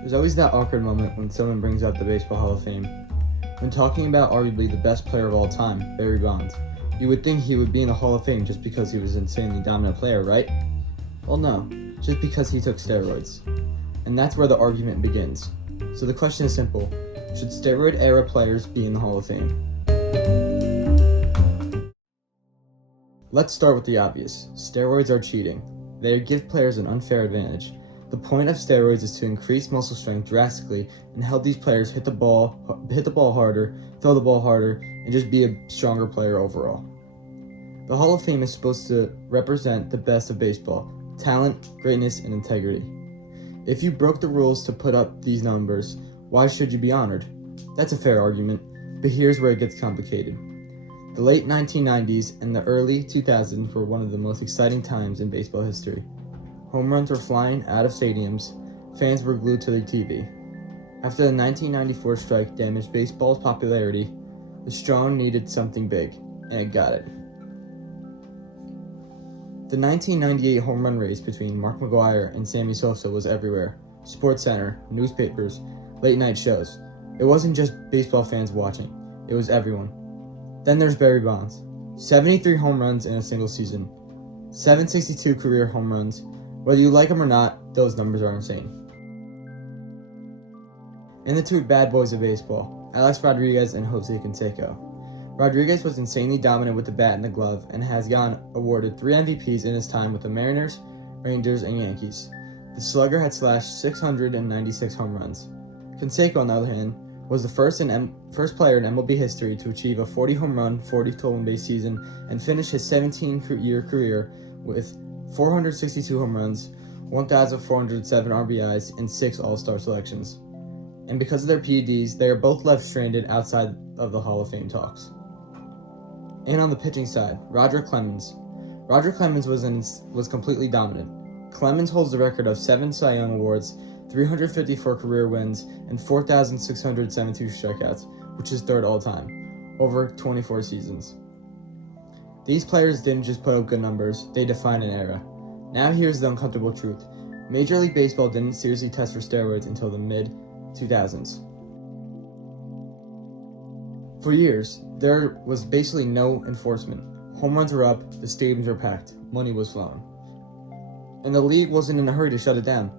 There's always that awkward moment when someone brings up the Baseball Hall of Fame. When talking about arguably the best player of all time, Barry Bonds, you would think he would be in the Hall of Fame just because he was an insanely dominant player, right? Well, no, just because he took steroids. And that's where the argument begins. So the question is simple: should steroid-era players be in the Hall of Fame? Let's start with the obvious. Steroids are cheating. They give players an unfair advantage. The point of steroids is to increase muscle strength drastically and help these players hit the ball harder, throw the ball harder, and just be a stronger player overall. The Hall of Fame is supposed to represent the best of baseball: talent, greatness, and integrity. If you broke the rules to put up these numbers, why should you be honored? That's a fair argument, but here's where it gets complicated. The late 1990s and the early 2000s were one of the most exciting times in baseball history. Home runs were flying out of stadiums, fans were glued to their TV. After the 1994 strike damaged baseball's popularity, the Strong needed something big, and it got it. The 1998 home run race between Mark McGwire and Sammy Sosa was everywhere. SportsCenter, newspapers, late night shows. It wasn't just baseball fans watching, it was everyone. Then there's Barry Bonds. 73 home runs in a single season. 762 career home runs. Whether you like him or not, those numbers are insane. And the two bad boys of baseball, Alex Rodriguez and Jose Canseco. Rodriguez was insanely dominant with the bat and the glove and has gotten awarded 3 MVPs in his time with the Mariners, Rangers, and Yankees. The slugger had slashed 696 home runs. Canseco, on the other hand, was the first player in MLB history to achieve a 40 home run, 40 stolen base season and finish his 17-year career with 462 home runs, 1,407 RBIs, and 6 All-Star selections. And because of their PEDs, they are both left stranded outside of the Hall of Fame talks. And on the pitching side, Roger Clemens. Roger Clemens was completely dominant. Clemens holds the record of 7 Cy Young Awards, 354 career wins, and 4,672 strikeouts, which is third all-time, over 24 seasons. These players didn't just put up good numbers, they defined an era. Now here's the uncomfortable truth. Major League Baseball didn't seriously test for steroids until the mid-2000s. For years, there was basically no enforcement. Home runs were up, the stadiums were packed, money was flowing. And the league wasn't in a hurry to shut it down.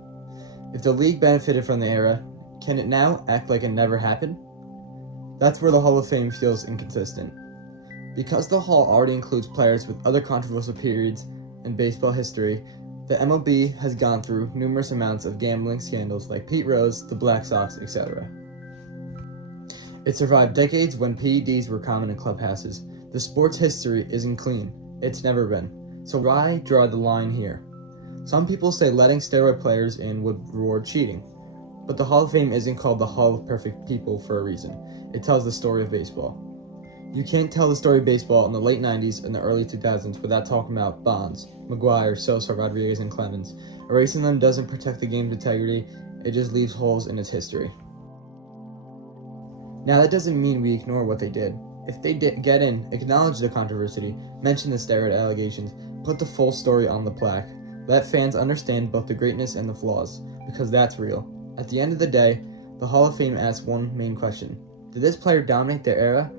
If the league benefited from the era, can it now act like it never happened? That's where the Hall of Fame feels inconsistent. Because the Hall already includes players with other controversial periods in baseball history, the MLB has gone through numerous amounts of gambling scandals like Pete Rose, the Black Sox, etc. It survived decades when PEDs were common in clubhouses. The sport's history isn't clean. It's never been. So why draw the line here? Some people say letting steroid players in would reward cheating. But the Hall of Fame isn't called the Hall of Perfect People for a reason. It tells the story of baseball. You can't tell the story of baseball in the late 90s and the early 2000s without talking about Bonds, McGwire, Sosa, Rodriguez, and Clemens. Erasing them doesn't protect the game's integrity, it just leaves holes in its history. Now that doesn't mean we ignore what they did. If they did get in, acknowledge the controversy, mention the steroid allegations, put the full story on the plaque. Let fans understand both the greatness and the flaws, because that's real. At the end of the day, the Hall of Fame asks one main question: did this player dominate their era?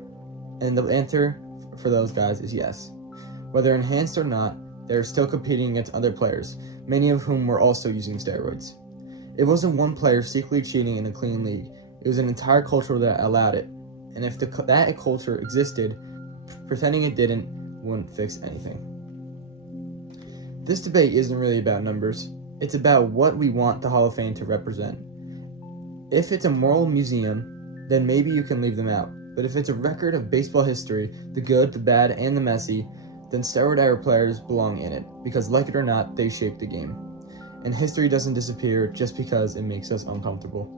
And the answer for those guys is yes. Whether enhanced or not, they are still competing against other players, many of whom were also using steroids. It wasn't one player secretly cheating in a clean league. It was an entire culture that allowed it. And if that culture existed, pretending it didn't wouldn't fix anything. This debate isn't really about numbers. It's about what we want the Hall of Fame to represent. If it's a moral museum, then maybe you can leave them out. But if it's a record of baseball history, the good, the bad, and the messy, then steroid-era players belong in it, because like it or not, they shaped the game. And history doesn't disappear just because it makes us uncomfortable.